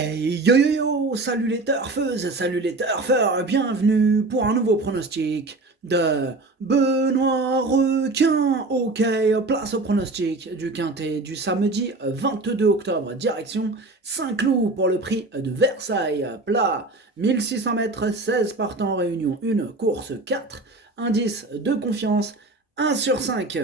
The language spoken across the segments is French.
Hey yo yo yo, salut les turfeuses, salut les turfeurs, bienvenue pour un nouveau pronostic de Benoît Requin. Ok, place au pronostic du quintet du samedi 22 octobre, direction Saint-Cloud pour le prix de Versailles. Plat 1600 mètres, 16 partants en réunion, une course 4, indice de confiance 1 sur 5.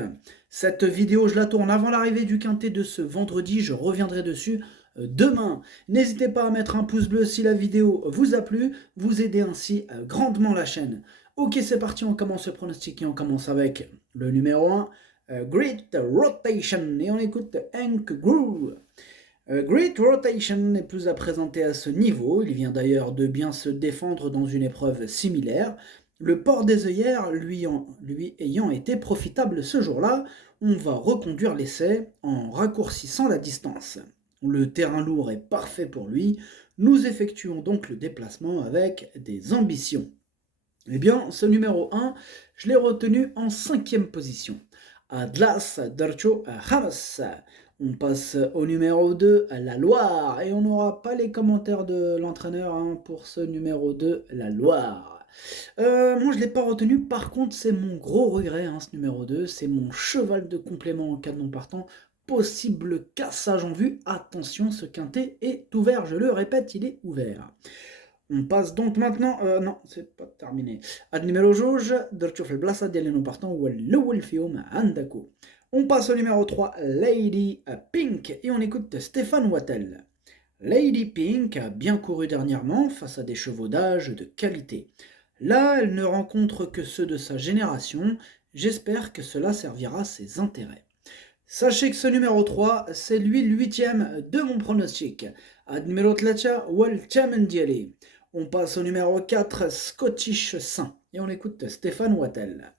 Cette vidéo, je la tourne avant l'arrivée du quintet de ce vendredi, je reviendrai dessus demain. N'hésitez pas à mettre un pouce bleu si la vidéo vous a plu, vous aidez ainsi grandement la chaîne. Ok, c'est parti, on commence le pronostic et on commence avec le numéro 1, Great Rotation, et on écoute Hank Grew. Great Rotation n'est plus à présenter à ce niveau, il vient d'ailleurs de bien se défendre dans une épreuve similaire. Le port des œillères lui ayant été profitable ce jour-là, on va reconduire l'essai en raccourcissant la distance. Le terrain lourd est parfait pour lui, nous effectuons donc le déplacement avec des ambitions. Eh bien, ce numéro 1, je l'ai retenu en 5e position. Adlas Darcho Hamas. On passe au numéro 2, la Loire, et on n'aura pas les commentaires de l'entraîneur pour ce numéro 2, la Loire. Moi, je ne l'ai pas retenu, par contre, c'est mon gros regret, ce numéro 2, c'est mon cheval de complément en cas de non partant. Possible cassage en vue, attention, ce quintet est ouvert, je le répète, il est ouvert. On passe donc maintenant, non, c'est pas terminé. Ad numéro جوج درت في البلاصة ديال لي بارتون هو الأول فيهم عندكو. On passe au numéro 3, Lady Pink, et on écoute Stéphane Wattel. Lady Pink a bien couru dernièrement face à des chevaux d'âge de qualité. Là, elle ne rencontre que ceux de sa génération. J'espère que cela servira ses intérêts. Sachez que ce numéro 3, c'est lui le 8e de mon pronostic. Ad numéro 3, Waltham Diali. On passe au numéro 4, Scottish Saint. Et on écoute Stéphane Wattel.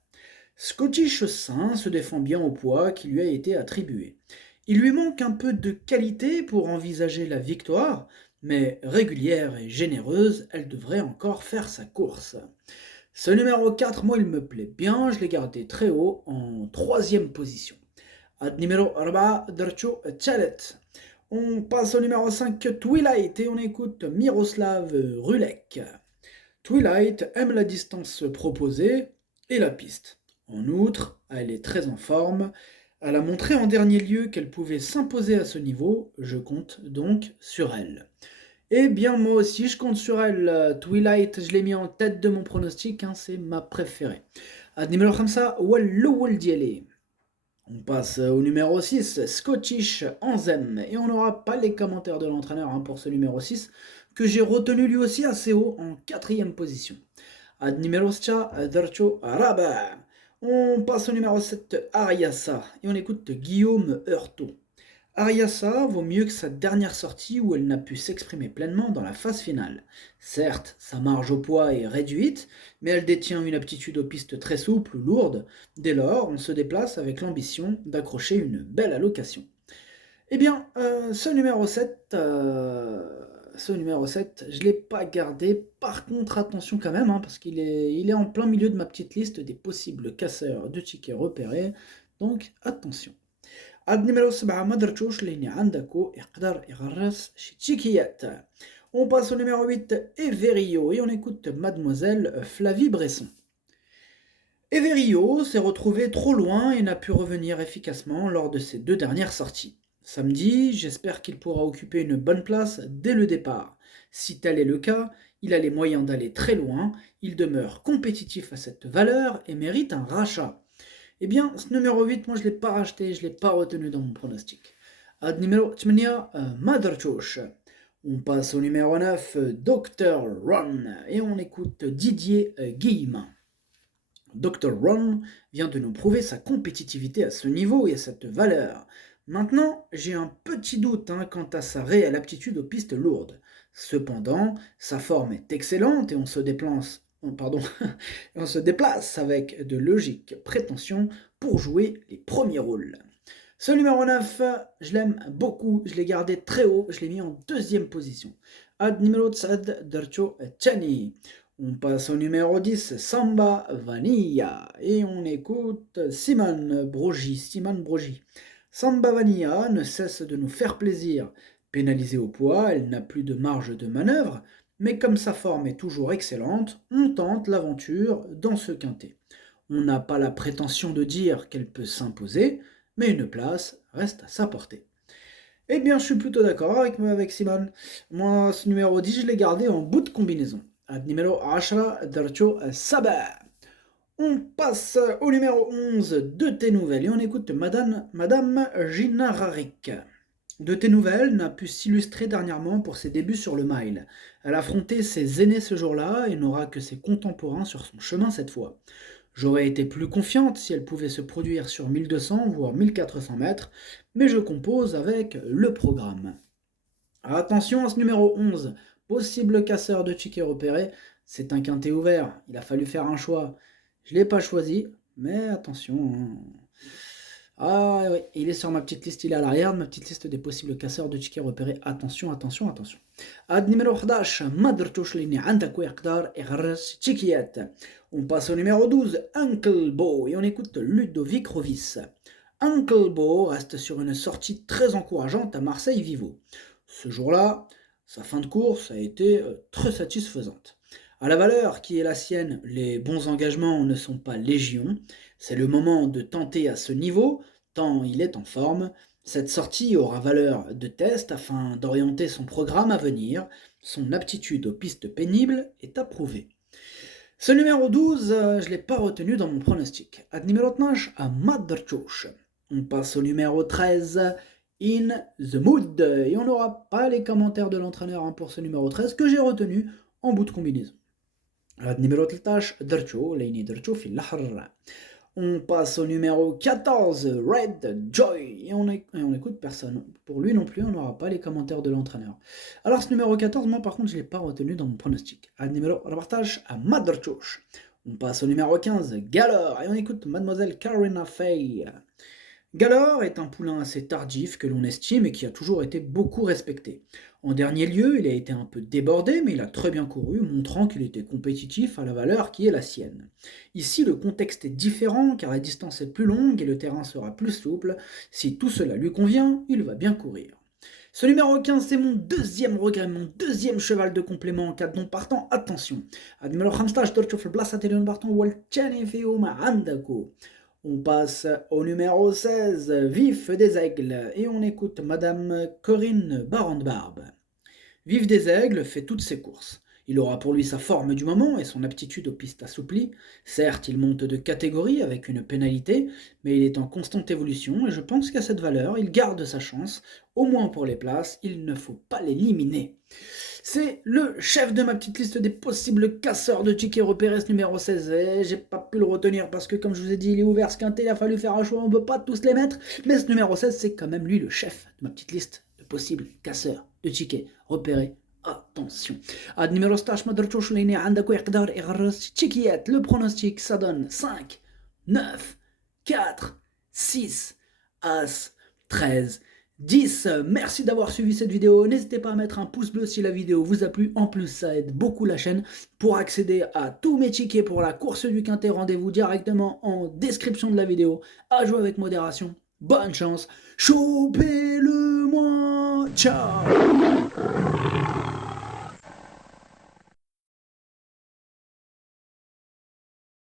Scottish Saint se défend bien au poids qui lui a été attribué. Il lui manque un peu de qualité pour envisager la victoire, mais régulière et généreuse, elle devrait encore faire sa course. Ce numéro 4, moi, il me plaît bien, je l'ai gardé très haut en 3e position. Ad numéro 4, Darcho Chalet. On passe au numéro 5, Twilight, et on écoute Miroslav Rulek. Twilight aime la distance proposée et la piste. En outre, elle est très en forme. Elle a montré en dernier lieu qu'elle pouvait s'imposer à ce niveau. Je compte donc sur elle. Eh bien, moi aussi, je compte sur elle. Twilight, je l'ai mis en tête de mon pronostic. C'est ma préférée. Ad numéro 5, Wallow Diele. On passe au numéro 6, Scottish Anzem. Et on n'aura pas les commentaires de l'entraîneur pour ce numéro 6, que j'ai retenu lui aussi assez haut en 4e position. Ad numéro 7, Darcho Araba. On passe au numéro 7, Ariassa. Et on écoute Guillaume Heurtaud. Ariassa vaut mieux que sa dernière sortie où elle n'a pu s'exprimer pleinement dans la phase finale. Certes, sa marge au poids est réduite, mais elle détient une aptitude aux pistes très souples, lourdes. Dès lors, on se déplace avec l'ambition d'accrocher une belle allocation. Eh bien, ce numéro 7, je ne l'ai pas gardé. Par contre, attention quand même, parce il est en plein milieu de ma petite liste des possibles casseurs de tickets repérés. Donc, attention. عاد numéro 7 ما درتوش لاني عندكو يقدر يغرس شي تشيكيات. On passe au numéro 8, Everio, et on écoute Mademoiselle Flavie Bresson. Everio s'est retrouvé trop loin et n'a pu revenir efficacement lors de ses 2 dernières sorties. Samedi, j'espère qu'il pourra occuper une bonne place dès le départ. Si tel est le cas, il a les moyens d'aller très loin, il demeure compétitif à cette valeur et mérite un rachat. Eh bien, ce numéro 8, moi je ne l'ai pas racheté, je ne l'ai pas retenu dans mon pronostic. Ad numéro 8, Madrachouch. On passe au numéro 9, Dr. Ron, et on écoute Didier Guillemin. Dr. Ron vient de nous prouver sa compétitivité à ce niveau et à cette valeur. Maintenant, j'ai un petit doute quant à sa réelle aptitude aux pistes lourdes. Cependant, sa forme est excellente et on se déplace avec de logiques prétentions pour jouer les premiers rôles. Ce numéro 9, je l'aime beaucoup, je l'ai gardé très haut, je l'ai mis en 2e position. Ad numéro 7, Darcho Chani. On passe au numéro 10, Samba Vanilla, et on écoute Simon Brogy. Samba Vanilla ne cesse de nous faire plaisir. Pénalisée au poids, elle n'a plus de marge de manœuvre, mais comme sa forme est toujours excellente, on tente l'aventure dans ce quintet. On n'a pas la prétention de dire qu'elle peut s'imposer, mais une place reste à sa portée. Eh bien, je suis plutôt d'accord avec Simon. Moi, ce numéro 10, je l'ai gardé en bout de combinaison. Numéro 10, Darcho Sabah. On passe au numéro 11 de tes nouvelles et on écoute Madame Gina Rarik. De tes nouvelles n'a pu s'illustrer dernièrement pour ses débuts sur le mile. Elle a affronté ses aînés ce jour-là et n'aura que ses contemporains sur son chemin cette fois. J'aurais été plus confiante si elle pouvait se produire sur 1200 voire 1400 mètres, mais je compose avec le programme. Attention à ce numéro 11, possible casseur de tickets repéré, c'est un quintet ouvert, il a fallu faire un choix. Je ne l'ai pas choisi, mais attention. Ah oui, il est sur ma petite liste, il est à l'arrière de ma petite liste des possibles casseurs de tickets repérés. Attention, attention, attention. Ad numéro 11, ما درتوش لاني عندك ويقدر يغرس تشيكيات. On passe au numéro 12, Uncle Bo, et on écoute Ludovic Rovis. Uncle Bo reste sur une sortie très encourageante à Marseille-Vivo. Ce jour-là, sa fin de course a été très satisfaisante. À la valeur qui est la sienne, les bons engagements ne sont pas légion. C'est le moment de tenter à ce niveau, tant il est en forme. Cette sortie aura valeur de test afin d'orienter son programme à venir. Son aptitude aux pistes pénibles est approuvée. Ce numéro 12, je ne l'ai pas retenu dans mon pronostic. Ad numéro 12, à Maderchouch. On passe au numéro 13, In the Mood. Et on n'aura pas les commentaires de l'entraîneur pour ce numéro 13 que j'ai retenu en bout de combinaison. Ad numéro 13, Dercho, Leini Dercho, fil l'Ahrar. On passe au numéro 14, Red Joy, et on écoute personne. Pour lui non plus, on n'aura pas les commentaires de l'entraîneur. Alors ce numéro 14, moi par contre, je ne l'ai pas retenu dans mon pronostic. Ad numéro repartage à Maderchouch. On passe au numéro 15, Galore, et on écoute Mademoiselle Karina Fay. Galore est un poulain assez tardif que l'on estime et qui a toujours été beaucoup respecté. En dernier lieu, il a été un peu débordé, mais il a très bien couru, montrant qu'il était compétitif à la valeur qui est la sienne. Ici, le contexte est différent car la distance est plus longue et le terrain sera plus souple. Si tout cela lui convient, il va bien courir. Ce numéro 15, c'est mon deuxième regret, mon deuxième cheval de complément en cas de non partant. Attention. Numéro 15, Dorcho في البلاصة اللي نبارطون هو الثاني فيهم عندكو. On passe au numéro 16, Vif des Aigles, et on écoute Madame Corinne Barande-Barbe. Vif des Aigles fait toutes ses courses. Il aura pour lui sa forme du moment et son aptitude aux pistes assouplies. Certes, il monte de catégorie avec une pénalité, mais il est en constante évolution et je pense qu'à cette valeur, il garde sa chance. Au moins pour les places, il ne faut pas l'éliminer. C'est le chef de ma petite liste des possibles casseurs de tickets repérés, ce numéro 16. Et j'ai pas pu le retenir parce que, comme je vous ai dit, il est ouvert ce quintet, il a fallu faire un choix, on ne peut pas tous les mettre. Mais ce numéro 16, c'est quand même lui le chef de ma petite liste de possibles casseurs de tickets repérés. Attention. Ad numéro stage, le pronostic, ça donne 5, 9, 4, 6, As, 13, 10. Merci d'avoir suivi cette vidéo. N'hésitez pas à mettre un pouce bleu si la vidéo vous a plu. En plus, ça aide beaucoup la chaîne. Pour accéder à tous mes tickets pour la course du quintet, rendez-vous directement en description de la vidéo. À jouer avec modération. Bonne chance. Chopez-le-moi. Ciao.